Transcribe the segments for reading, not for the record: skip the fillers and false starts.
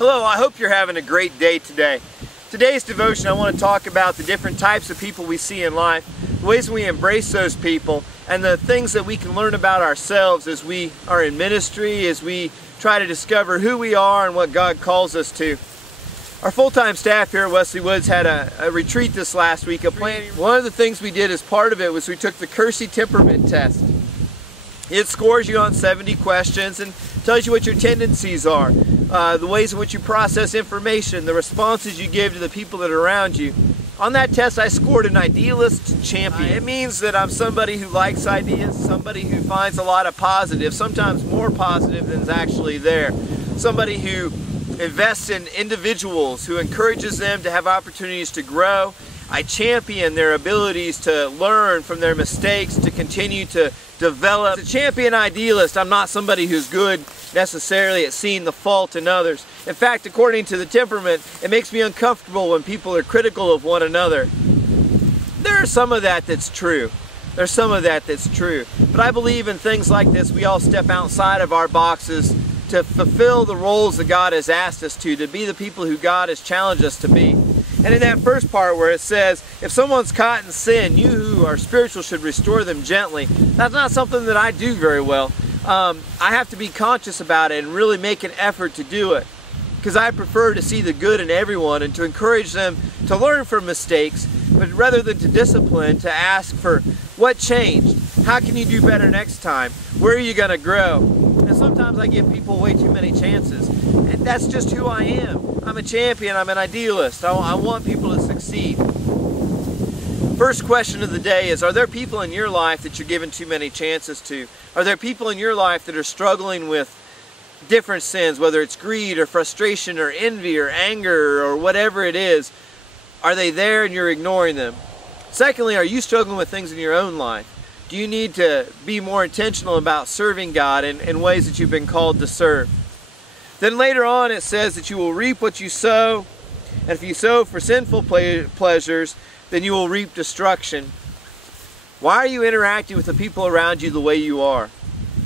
Hello, I hope you're having a great day today. Today's devotion, I want to talk about the different types of people we see in life, the ways we embrace those people, and the things that we can learn about ourselves as we are in ministry, as we try to discover who we are and what God calls us to. Our full-time staff here at Wesley Woods had a retreat this last week. One of the things we did as part of it was we took the Kersey temperament test. It scores you on 70 questions and tells you what your tendencies are, the ways in which you process information, the responses you give to the people that are around you. On that test, I scored an idealist champion. It means that I'm somebody who likes ideas, somebody who finds a lot of positive, sometimes more positive than is actually there. Somebody who invests in individuals, who encourages them to have opportunities to grow. I champion their abilities to learn from their mistakes, to continue to develop. As a champion idealist, I'm not somebody who's good necessarily at seeing the fault in others. In fact, according to the temperament, it makes me uncomfortable when people are critical of one another. There's some of that that's true. There's some of that that's true. But I believe in things like this, we all step outside of our boxes to fulfill the roles that God has asked us to be the people who God has challenged us to be. And in that first part where it says, if someone's caught in sin, you who are spiritual should restore them gently. That's not something that I do very well. I have to be conscious about it and really make an effort to do it. Because I prefer to see the good in everyone and to encourage them to learn from mistakes, but rather than to discipline, to ask for what changed? How can you do better next time? Where are you going to grow? And sometimes I give people way too many chances. And that's just who I am. I'm a champion, I'm an idealist. I want people to succeed. First question of the day is, are there people in your life that you're giving too many chances to? Are there people in your life that are struggling with different sins, whether it's greed or frustration or envy or anger or whatever it is? Are they there and you're ignoring them? Secondly, are you struggling with things in your own life? Do you need to be more intentional about serving God in ways that you've been called to serve? Then later on it says that you will reap what you sow, and if you sow for sinful pleasures, then you will reap destruction. Why are you interacting with the people around you the way you are?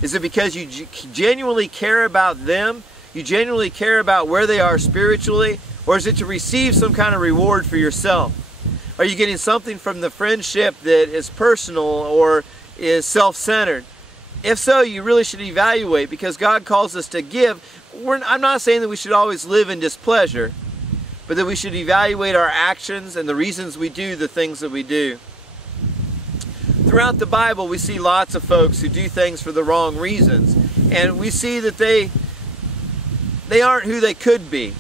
Is it because you genuinely care about them? You genuinely care about where they are spiritually? Or is it to receive some kind of reward for yourself? Are you getting something from the friendship that is personal or is self-centered? If so, you really should evaluate, because God calls us to give. I'm not saying that we should always live in displeasure, but that we should evaluate our actions and the reasons we do the things that we do. Throughout the Bible, we see lots of folks who do things for the wrong reasons, and we see that they aren't who they could be.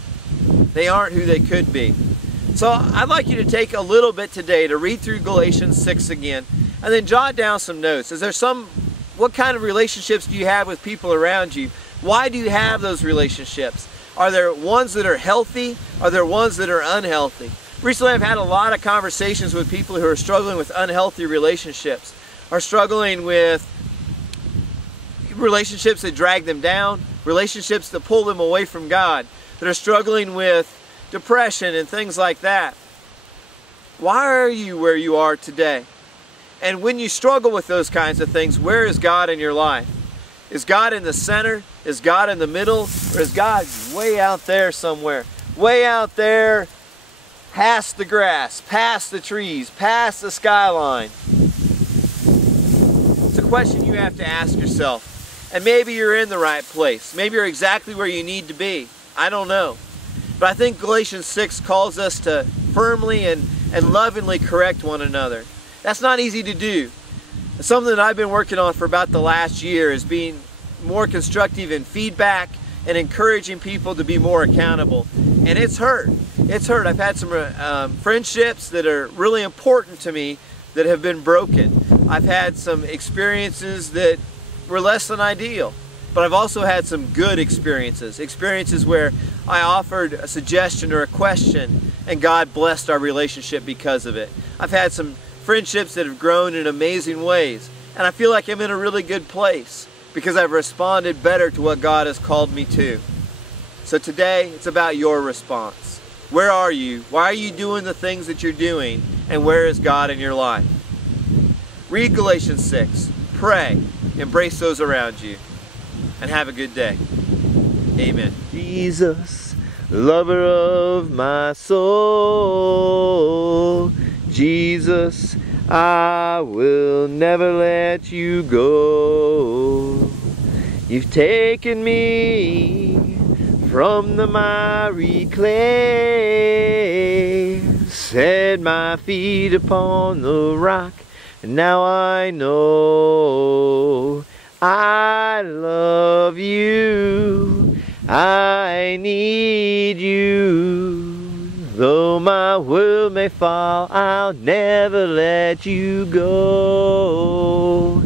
They aren't who they could be. So I'd like you to take a little bit today to read through Galatians 6 again, and then jot down some notes. What kind of relationships do you have with people around you? Why do you have those relationships? Are there ones that are healthy? Are there ones that are unhealthy? Recently I've had a lot of conversations with people who are struggling with unhealthy relationships, are struggling with relationships that drag them down, relationships that pull them away from God, that are struggling with depression and things like that. Why are you where you are today? And when you struggle with those kinds of things, where is God in your life? Is God in the center? Is God in the middle? Or is God way out there somewhere? Way out there, past the grass, past the trees, past the skyline? It's a question you have to ask yourself. And maybe you're in the right place. Maybe you're exactly where you need to be. I don't know. But I think Galatians 6 calls us to firmly and lovingly correct one another. That's not easy to do. It's something that I've been working on for about the last year, is being more constructive in feedback and encouraging people to be more accountable. And it's hurt. It's hurt. I've had some friendships that are really important to me that have been broken. I've had some experiences that were less than ideal. But I've also had some good experiences. Experiences where I offered a suggestion or a question and God blessed our relationship because of it. I've had some friendships that have grown in amazing ways. And I feel like I'm in a really good place because I've responded better to what God has called me to. So today, it's about your response. Where are you? Why are you doing the things that you're doing? And where is God in your life? Read Galatians 6. Pray. Embrace those around you. And have a good day. Amen. Jesus, lover of my soul. Jesus, I will never let you go. You've taken me from the miry clay, set my feet upon the rock, and now I know I love you, I need you. Though my world may fall, I'll never let you go.